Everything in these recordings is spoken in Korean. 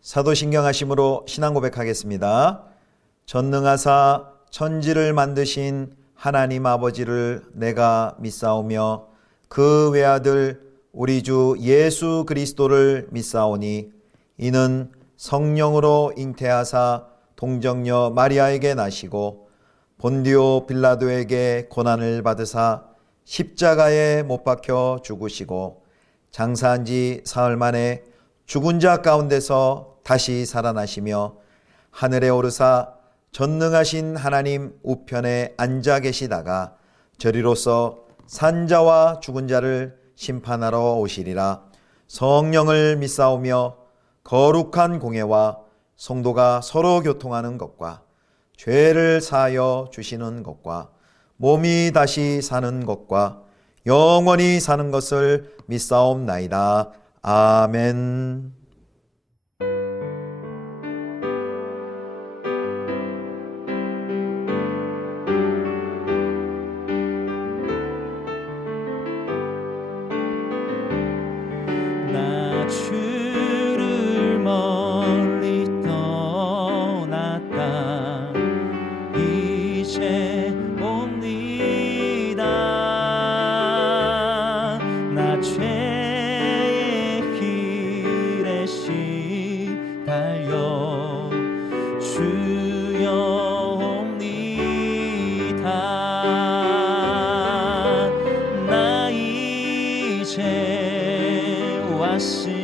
사도신경하심으로 신앙 고백하겠습니다. 전능하사 천지를 만드신 하나님 아버지를 내가 믿사오며 그 외아들 우리 주 예수 그리스도를 믿사오니 이는 성령으로 잉태하사 동정녀 마리아에게 나시고 본디오 빌라도에게 고난을 받으사 십자가에 못 박혀 죽으시고 장사한 지 사흘 만에 죽은 자 가운데서 다시 살아나시며 하늘에 오르사 전능하신 하나님 우편에 앉아 계시다가 저리로서 산자와 죽은 자를 심판하러 오시리라. 성령을 믿사오며 거룩한 공회와 성도가 서로 교통하는 것과 죄를 사하여 주시는 것과 몸이 다시 사는 것과 영원히 사는 것을 믿사옵나이다. 아멘. 나 주를 멀리 떠났다 이제 옵니다. 나 죄의 길에 시달려 주여 옵니다. 나 이제 왔으니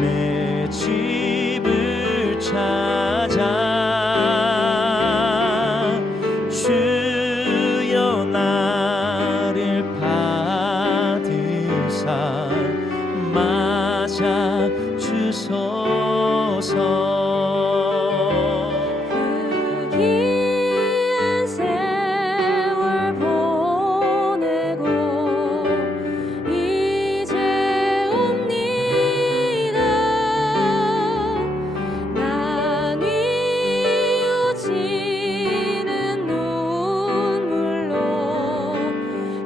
내 집을 찾아 주여 나를 받으사 맞아 주소서. 귀한 세월 보내고 이제 옵니다. 난 뉘우치는 눈물로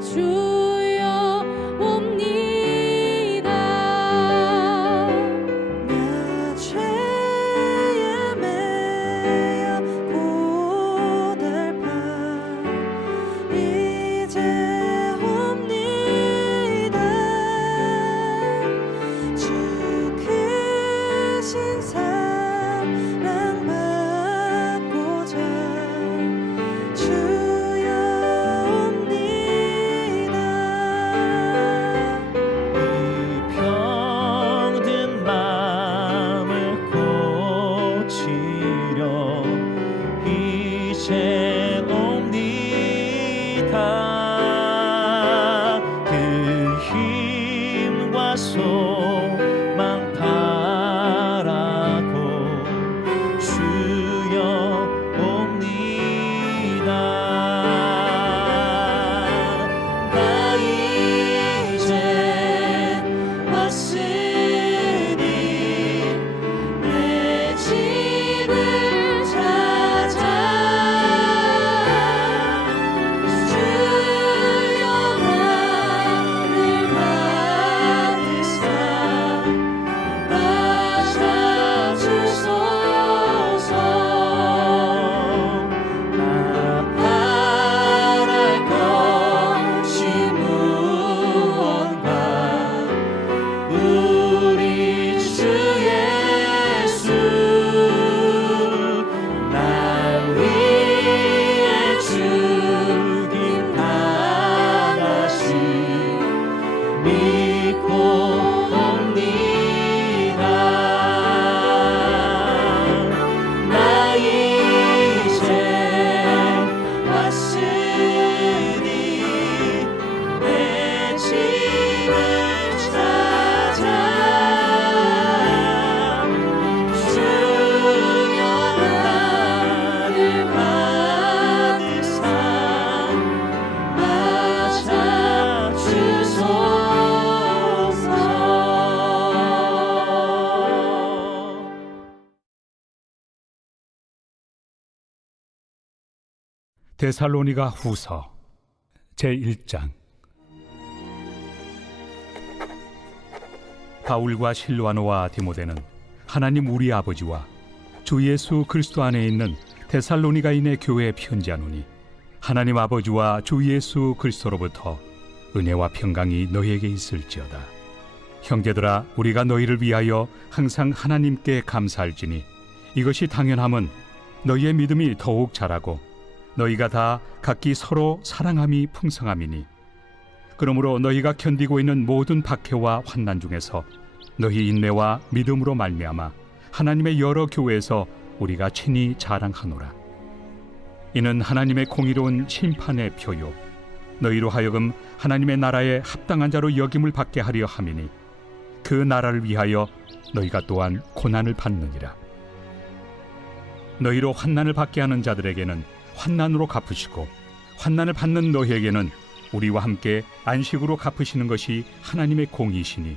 주여 옵니다. 나 죄에 매여 고달파 이제 옵니다. 주 크신 사랑 받고자 주여 옵니다. 이 병든 마음을 고치려 이제 옵니다. 그 힘과 소망 바라고 주여 옵니다. 나 이제 왔으니 내 집을 찾아 주여 나를 받으사 맞아 주소서. 나 바랄 것이 무언가 우리 주 예수 날 위해 죽임 당하시 믿고 옵니다. 나 이제 왔으니 내 집을 찾아 주여 나를 받으사 맞아 주소서. 데살로니가 후서 제1장. 바울과 실로아노와 디모데는 하나님 우리 아버지와 주 예수 그리스도 안에 있는 데살로니가인의 교회에 편지하노니 하나님 아버지와 주 예수 그리스도로부터 은혜와 평강이 너희에게 있을지어다. 형제들아, 우리가 너희를 위하여 항상 하나님께 감사할지니 이것이 당연함은 너희의 믿음이 더욱 자라고 너희가 다 각기 서로 사랑함이 풍성함이니 그러므로 너희가 견디고 있는 모든 박해와 환난 중에서 너희 인내와 믿음으로 말미암아 하나님의 여러 교회에서 우리가 친히 자랑하노라. 이는 하나님의 공의로운 심판의 표요 너희로 하여금 하나님의 나라에 합당한 자로 여김을 받게 하려 함이니 그 나라를 위하여 너희가 또한 고난을 받느니라. 너희로 환난을 받게 하는 자들에게는 환난으로 갚으시고 환난을 받는 너희에게는 우리와 함께 안식으로 갚으시는 것이 하나님의 공의시니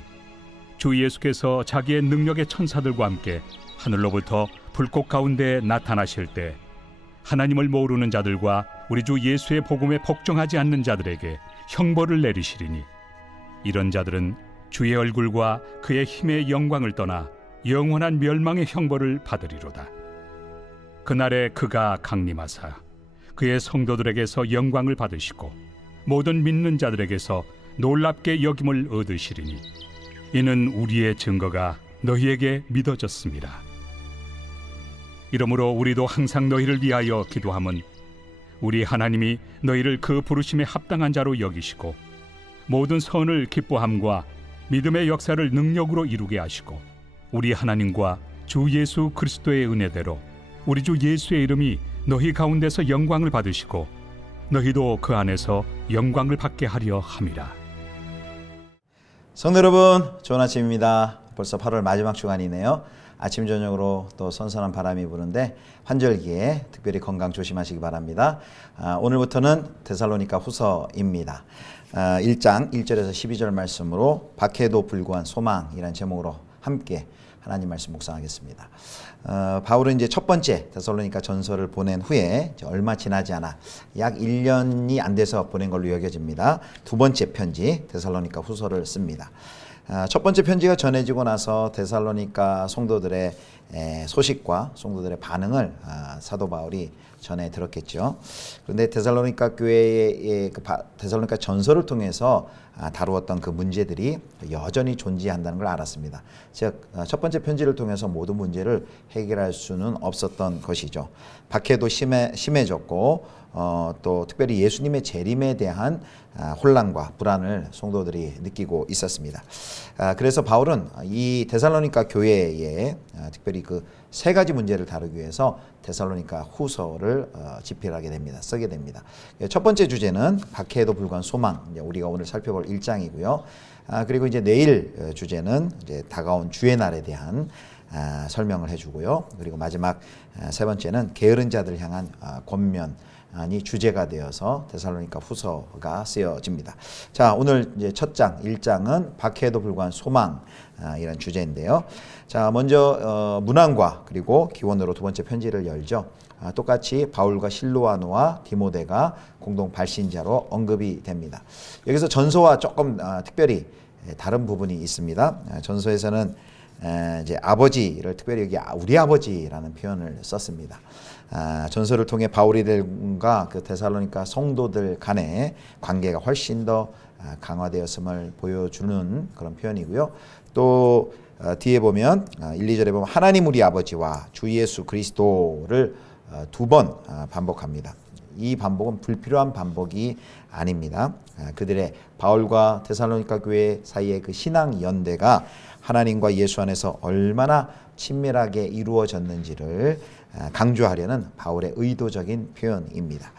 주 예수께서 자기의 능력의 천사들과 함께 하늘로부터 불꽃 가운데 나타나실 때 하나님을 모르는 자들과 우리 주 예수의 복음에 복종하지 않는 자들에게 형벌을 내리시리니 이런 자들은 주의 얼굴과 그의 힘의 영광을 떠나 영원한 멸망의 형벌을 받으리로다. 그날에 그가 강림하사 그의 성도들에게서 영광을 받으시고 모든 믿는 자들에게서 놀랍게 여김을 얻으시리니 이는 우리의 증거가 너희에게 믿어졌습니다. 이러므로 우리도 항상 너희를 위하여 기도함은 우리 하나님이 너희를 그 부르심에 합당한 자로 여기시고 모든 선을 기뻐함과 믿음의 역사를 능력으로 이루게 하시고 우리 하나님과 주 예수 그리스도의 은혜대로 우리 주 예수의 이름이 너희 가운데서 영광을 받으시고 너희도 그 안에서 영광을 받게 하려 함이라. 성도 여러분, 좋은 아침입니다. 벌써 8월 마지막 주간이네요. 아침 저녁으로 또 선선한 바람이 부는데 환절기에 특별히 건강 조심하시기 바랍니다. 오늘부터는 데살로니가 후서입니다. 1장 1절에서 12절 말씀으로 박해도 불구한 소망이라는 제목으로 함께 하나님 말씀 묵상하겠습니다. 바울은 이제 첫 번째 데살로니가 전서를 보낸 후에 얼마 지나지 않아 약 1년이 안 돼서 보낸 걸로 여겨집니다. 두 번째 편지 데살로니가 후서를 씁니다. 첫 번째 편지가 전해지고 나서 데살로니가 성도들의 소식과 성도들의 반응을 사도 바울이 전해 들었겠죠. 그런데 데살로니가 교회의 데살로니가 전서를 통해서 다루었던 그 문제들이 여전히 존재한다는 걸 알았습니다. 즉, 첫 번째 편지를 통해서 모든 문제를 해결할 수는 없었던 것이죠. 박해도 심해졌고 또 특별히 예수님의 재림에 대한 혼란과 불안을 성도들이 느끼고 있었습니다. 그래서 바울은 이 데살로니가 교회에 특별히 그 세 가지 문제를 다루기 위해서 데살로니가 후서를 집필하게 됩니다. 쓰게 됩니다. 첫 번째 주제는 박해에도 불구한 소망, 이제 우리가 오늘 살펴볼 1장이고요. 그리고 이제 내일 주제는 이제 다가온 주의 날에 대한 설명을 해주고요. 그리고 마지막 세 번째는 게으른 자들 향한 권면이 주제가 되어서 데살로니가 후서가 쓰여집니다. 자, 오늘 이제 첫 장 1장은 박해에도 불구한 소망 이런 주제인데요. 자, 먼저 문안과 그리고 기원으로 두 번째 편지를 열죠. 똑같이 바울과 실로아노와 디모데가 공동 발신자로 언급이 됩니다. 여기서 전서와 조금 특별히 다른 부분이 있습니다. 전서에서는 이제 아버지를 특별히 여기 우리 아버지라는 표현을 썼습니다. 전서를 통해 바울이들과 그 데살로니가 성도들 간의 관계가 훨씬 더 강화되었음을 보여주는 그런 표현이고요. 또 뒤에 보면 1, 2절에 보면 하나님 우리 아버지와 주 예수 그리스도를 두 번 반복합니다. 이 반복은 불필요한 반복이 아닙니다. 그들의 바울과 데살로니가 교회 사이의 그 신앙 연대가 하나님과 예수 안에서 얼마나 친밀하게 이루어졌는지를 강조하려는 바울의 의도적인 표현입니다.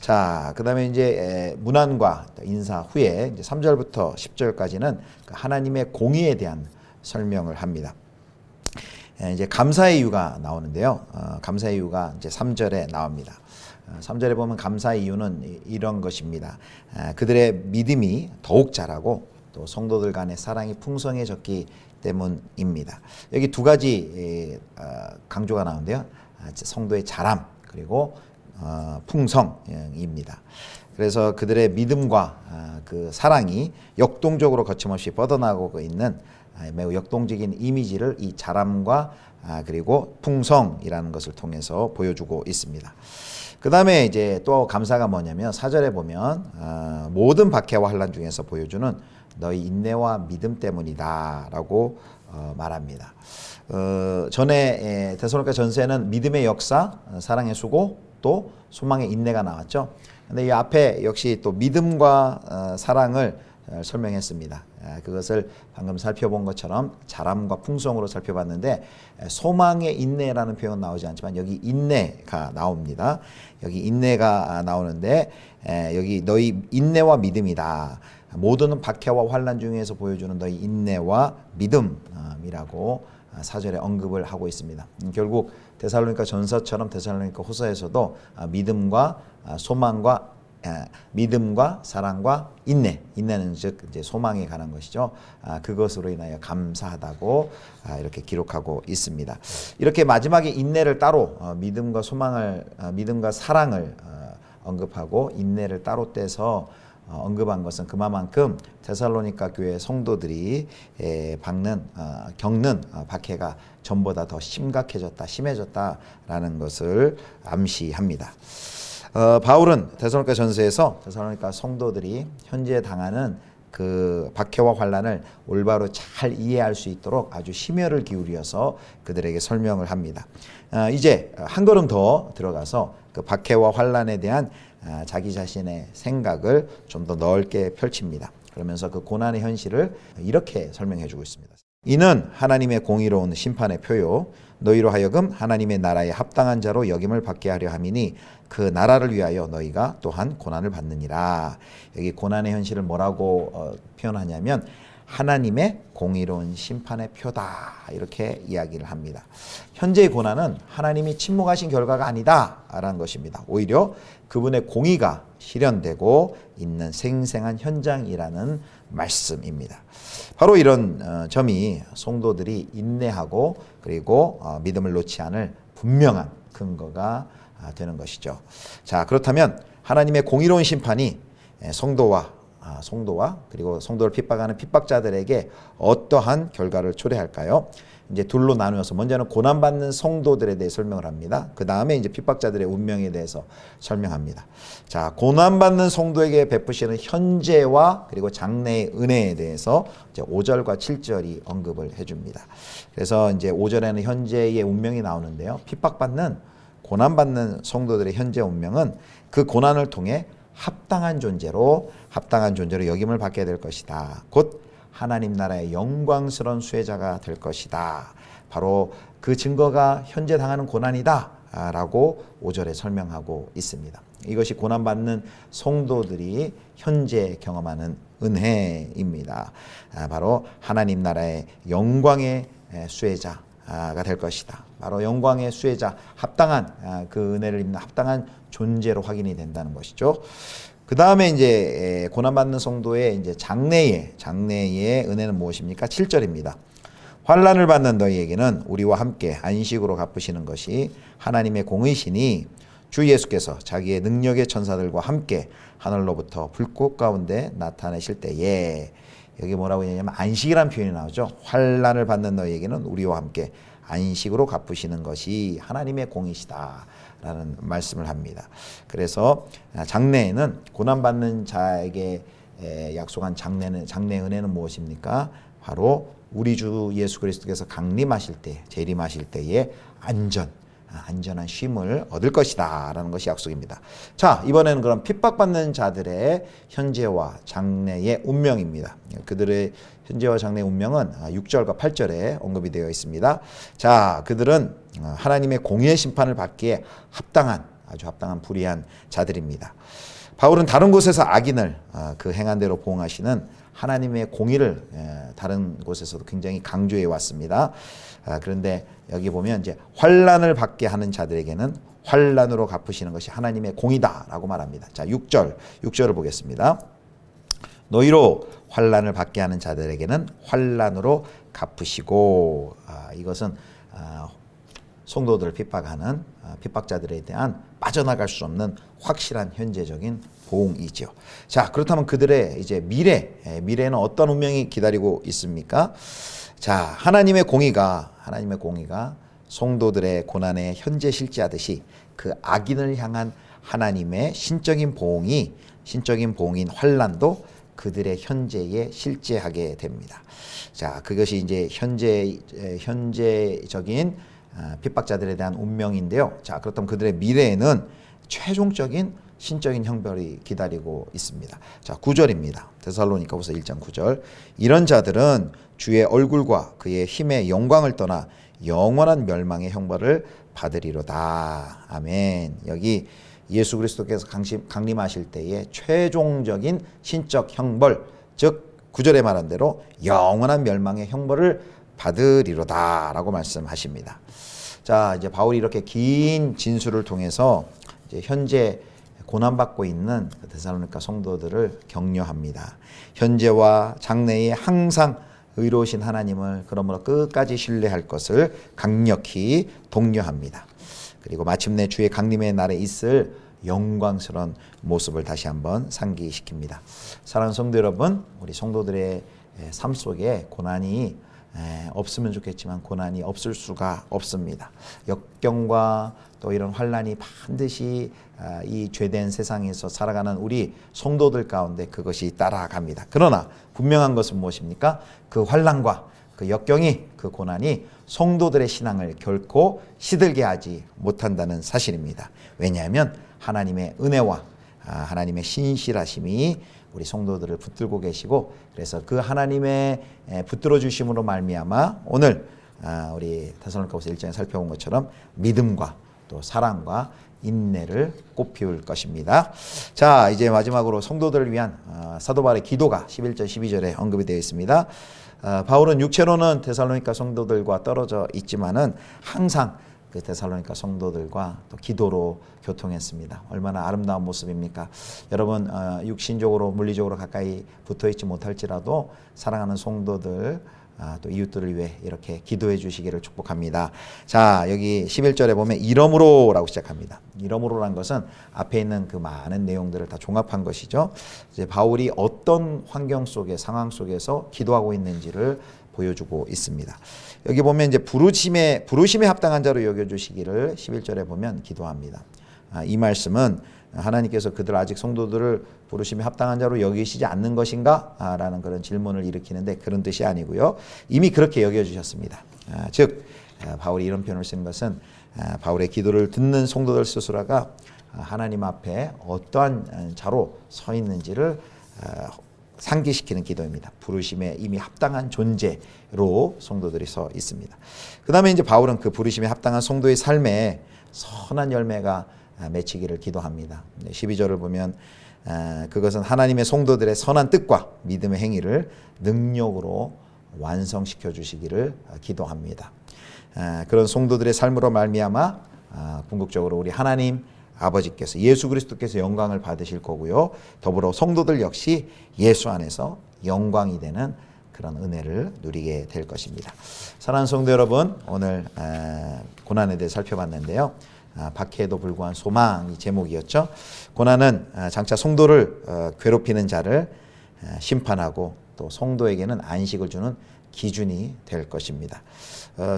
자, 그다음에 이제 문안과 인사 후에 이제 3절부터 10절까지는 하나님의 공의에 대한 설명을 합니다. 이제 감사의 이유가 나오는데요. 감사의 이유가 이제 3절에 나옵니다. 3절에 보면 감사의 이유는 이런 것입니다. 그들의 믿음이 더욱 자라고 또 성도들 간의 사랑이 풍성해졌기 때문입니다. 여기 두 가지 강조가 나오는데요. 성도의 자람 그리고 풍성입니다. 그래서 그들의 믿음과 그 사랑이 역동적으로 거침없이 뻗어나가고 있는 매우 역동적인 이미지를 이 자람과 그리고 풍성이라는 것을 통해서 보여주고 있습니다. 그 다음에 이제 또 감사가 뭐냐면 4절에 보면 모든 박해와 환난 중에서 보여주는 너희 인내와 믿음 때문이다 라고 말합니다. 전에 데살로니가 전서에는 믿음의 역사, 사랑의 수고, 또 소망의 인내가 나왔죠. 근데 이 앞에 역시 또 믿음과 사랑을 설명했습니다. 그것을 방금 살펴본 것처럼 자람과 풍성으로 살펴봤는데 소망의 인내라는 표현 나오지 않지만 여기 인내가 나옵니다. 여기 인내가 나오는데 여기 너희 인내와 믿음이다. 모든 박해와 환난 중에서 보여주는 너희 인내와 믿음이라고 4절에 언급을 하고 있습니다. 결국 데살로니가 전서처럼 데살로니가 후서에서도 믿음과 소망과 믿음과 사랑과 인내는 즉 이제 소망에 관한 것이죠. 그것으로 인하여 감사하다고 이렇게 기록하고 있습니다. 이렇게 마지막에 인내를 따로 믿음과 소망을 믿음과 사랑을 언급하고 인내를 따로 떼서 언급한 것은 그만큼 데살로니가 교회 성도들이 겪는 박해가 전보다 더 심해졌다라는 것을 암시합니다. 바울은 데살로니가 전서에서 데살로니가 성도들이 현재 당하는 그 박해와 환난을 올바로 잘 이해할 수 있도록 아주 심혈을 기울여서 그들에게 설명을 합니다. 이제 한 걸음 더 들어가서 그 박해와 환난에 대한 자기 자신의 생각을 좀 더 넓게 펼칩니다. 그러면서 그 고난의 현실을 이렇게 설명해 주고 있습니다. 이는 하나님의 공의로운 심판의 표요 너희로 하여금 하나님의 나라에 합당한 자로 여김을 받게 하려 함이니 그 나라를 위하여 너희가 또한 고난을 받느니라. 여기 고난의 현실을 뭐라고 표현하냐면 하나님의 공의로운 심판의 표다 이렇게 이야기를 합니다. 현재의 고난은 하나님이 침묵하신 결과가 아니다라는 것입니다. 오히려 그분의 공의가 실현되고 있는 생생한 현장이라는 말씀입니다. 바로 이런 점이 성도들이 인내하고 그리고 믿음을 놓지 않을 분명한 근거가 되는 것이죠. 자, 그렇다면 하나님의 공의로운 심판이 성도와 그리고 성도를 핍박하는 핍박자들에게 어떠한 결과를 초래할까요? 이제 둘로 나누어서 먼저는 고난받는 성도들에 대해 설명을 합니다. 그 다음에 이제 핍박자들의 운명에 대해서 설명합니다. 자, 고난받는 성도에게 베푸시는 현재와 그리고 장래의 은혜에 대해서 이제 5절과 7절이 언급을 해줍니다. 그래서 이제 5절에는 현재의 운명이 나오는데요. 고난받는 성도들의 현재 운명은 그 고난을 통해 합당한 존재로 여김을 받게 될 것이다. 곧 하나님 나라의 영광스러운 수혜자가 될 것이다. 바로 그 증거가 현재 당하는 고난이다 라고 5절에 설명하고 있습니다. 이것이 고난받는 성도들이 현재 경험하는 은혜입니다. 바로 하나님 나라의 영광의 수혜자가 될 것이다. 바로 영광의 수혜자, 합당한 그 은혜를 입는 합당한 존재로 확인이 된다는 것이죠. 그 다음에 이제 고난받는 성도의 이제 장래의 은혜는 무엇입니까? 7절입니다. 환난을 받는 너희에게는 우리와 함께 안식으로 갚으시는 것이 하나님의 공의시니 주 예수께서 자기의 능력의 천사들과 함께 하늘로부터 불꽃 가운데 나타내실 때에 여기 뭐라고 했냐면 안식이라는 표현이 나오죠. 환난을 받는 너희에게는 우리와 함께 안식으로 갚으시는 것이 하나님의 공의시다 라는 말씀을 합니다. 그래서 장래에는 고난받는 자에게 약속한 장래 은혜는 무엇입니까? 바로 우리 주 예수 그리스도께서 재림하실 때에 안전한 쉼을 얻을 것이다 라는 것이 약속입니다. 자, 이번에는 그럼 핍박받는 자들의 현재와 장래의 운명입니다. 그들의 현재와 장래의 운명은 6절과 8절에 언급이 되어 있습니다. 자, 그들은 하나님의 공의의 심판을 받기에 아주 합당한 불의한 자들입니다. 바울은 다른 곳에서 악인을 그 행한 대로 보응하시는 하나님의 공의를 다른 곳에서도 굉장히 강조해 왔습니다. 그런데 여기 보면 이제 환난을 받게 하는 자들에게는 환난으로 갚으시는 것이 하나님의 공의다라고 말합니다. 자, 6절을 보겠습니다. 너희로 환난을 받게 하는 자들에게는 환난으로 갚으시고, 이것은 성도들을 핍박하는 핍박자들에 대한 빠져나갈 수 없는 확실한 현재적인 보응이죠. 자, 그렇다면 그들의 이제 미래에는 어떤 운명이 기다리고 있습니까? 자, 하나님의 공의가 성도들의 고난에 현재 실제하듯이 그 악인을 향한 하나님의 신적인 보응인 환난도 그들의 현재에 실제하게 됩니다. 자, 그것이 이제 현재적인 핍박자들에 대한 운명인데요. 자, 그렇다면 그들의 미래에는 최종적인 신적인 형벌이 기다리고 있습니다. 자, 9절입니다. 데살로니가후서 1장 9절. 이런 자들은 주의 얼굴과 그의 힘의 영광을 떠나 영원한 멸망의 형벌을 받으리로다. 아멘. 여기 예수 그리스도께서 강림하실 때의 최종적인 신적 형벌, 즉 9절에 말한 대로 영원한 멸망의 형벌을 받으리로다 라고 말씀하십니다. 자, 이제 바울이 이렇게 긴 진술을 통해서 이제 현재 고난받고 있는 데살로니가 성도들을 격려합니다. 현재와 장래에 항상 의로우신 하나님을 그러므로 끝까지 신뢰할 것을 강력히 독려합니다. 그리고 마침내 주의 강림의 날에 있을 영광스러운 모습을 다시 한번 상기시킵니다. 사랑하는 성도 여러분, 우리 성도들의 삶 속에 고난이 없으면 좋겠지만 고난이 없을 수가 없습니다. 역경과 또 이런 환난이 반드시 이 죄된 세상에서 살아가는 우리 성도들 가운데 그것이 따라갑니다. 그러나 분명한 것은 무엇입니까? 그 환난과 그 역경이, 그 고난이 성도들의 신앙을 결코 시들게 하지 못한다는 사실입니다. 왜냐하면 하나님의 은혜와 하나님의 신실하심이 우리 성도들을 붙들고 계시고, 그래서 그 하나님의 붙들어 주심으로 말미암아 오늘 우리 데살로니가후서 1장에 살펴본 것처럼 믿음과 또 사랑과 인내를 꽃피울 것입니다. 자, 이제 마지막으로 성도들을 위한 사도 바울의 기도가 11절 12절에 언급이 되어 있습니다. 바울은 육체로는 데살로니가 성도들과 떨어져 있지만은 항상 그 데살로니가 성도들과 또 기도로 교통했습니다. 얼마나 아름다운 모습입니까? 여러분, 육신적으로 물리적으로 가까이 붙어 있지 못할지라도 사랑하는 성도들 또 이웃들을 위해 이렇게 기도해 주시기를 축복합니다. 자, 여기 11절에 보면 이러므로라고 시작합니다. 이러므로란 것은 앞에 있는 그 많은 내용들을 다 종합한 것이죠. 이제 바울이 어떤 환경 속에, 상황 속에서 기도하고 있는지를 보여주고 있습니다. 여기 보면 이제 부르심에 합당한 자로 여겨주시기를 11절에 보면 기도합니다. 이 말씀은 하나님께서 그들 아직 성도들을 부르심에 합당한 자로 여기시지 않는 것인가? 라는 그런 질문을 일으키는데 그런 뜻이 아니고요. 이미 그렇게 여겨주셨습니다. 즉 바울이 이런 표현을 쓴 것은 바울의 기도를 듣는 성도들 스스로가 하나님 앞에 어떠한 자로 서 있는지를 상기시키는 기도입니다. 부르심에 이미 합당한 존재로 성도들이 서 있습니다. 그 다음에 이제 바울은 그 부르심에 합당한 성도의 삶에 선한 열매가 맺히기를 기도합니다. 12절을 보면 그것은 하나님의 성도들의 선한 뜻과 믿음의 행위를 능력으로 완성시켜 주시기를 기도합니다. 그런 성도들의 삶으로 말미암아 궁극적으로 우리 하나님 아버지께서, 예수 그리스도께서 영광을 받으실 거고요. 더불어 성도들 역시 예수 안에서 영광이 되는 그런 은혜를 누리게 될 것입니다. 사랑하는 성도 여러분, 오늘 고난에 대해 살펴봤는데요. 박해에도 불구한 소망이 제목이었죠. 고난은 장차 성도를 괴롭히는 자를 심판하고 또 성도에게는 안식을 주는 기준이 될 것입니다.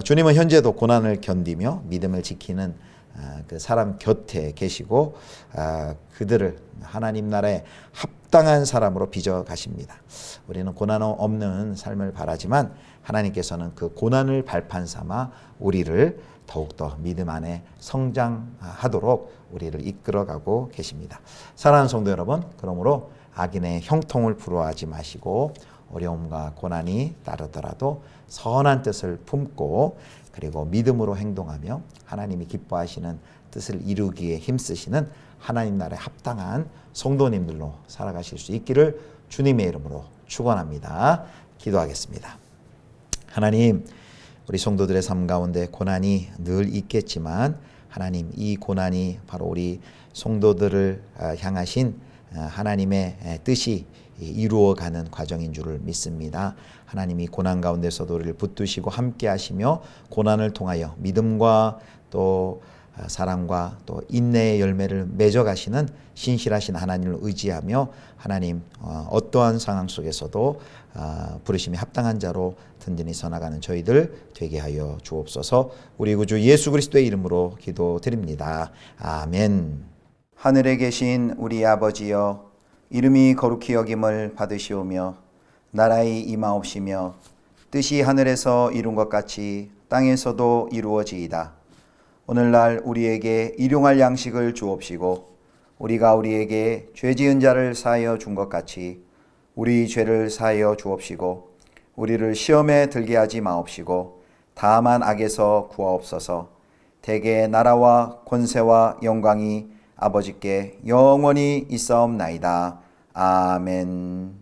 주님은 현재도 고난을 견디며 믿음을 지키는 그 사람 곁에 계시고 그들을 하나님 나라에 합당한 사람으로 빚어 가십니다. 우리는 고난 없는 삶을 바라지만 하나님께서는 그 고난을 발판 삼아 우리를 더욱더 믿음 안에 성장하도록 우리를 이끌어가고 계십니다. 사랑하는 성도 여러분, 그러므로 악인의 형통을 부러워하지 마시고 어려움과 고난이 따르더라도 선한 뜻을 품고 그리고 믿음으로 행동하며 하나님이 기뻐하시는 뜻을 이루기에 힘쓰시는 하나님 나라에 합당한 성도님들로 살아가실 수 있기를 주님의 이름으로 축원합니다. 기도하겠습니다. 하나님, 우리 성도들의 삶 가운데 고난이 늘 있겠지만 하나님, 이 고난이 바로 우리 성도들을 향하신 하나님의 뜻이 이루어가는 과정인 줄을 믿습니다. 하나님이 고난 가운데서도 우리를 붙드시고 함께 하시며 고난을 통하여 믿음과 또 사랑과 또 인내의 열매를 맺어가시는 신실하신 하나님을 의지하며 하나님 어떠한 상황 속에서도 부르심이 합당한 자로 든든히 서나가는 저희들 되게 하여 주옵소서. 우리 구주 예수 그리스도의 이름으로 기도드립니다. 아멘. 하늘에 계신 우리 아버지여, 이름이 거룩히 여김을 받으시오며 나라의 임하옵시며 뜻이 하늘에서 이룬 것 같이 땅에서도 이루어지이다. 오늘날 우리에게 일용할 양식을 주옵시고 우리가 우리에게 죄 지은 자를 사하여 준 것 같이 우리 죄를 사하여 주옵시고 우리를 시험에 들게 하지 마옵시고 다만 악에서 구하옵소서. 대개 나라와 권세와 영광이 아버지께 영원히 있사옵나이다. 아멘.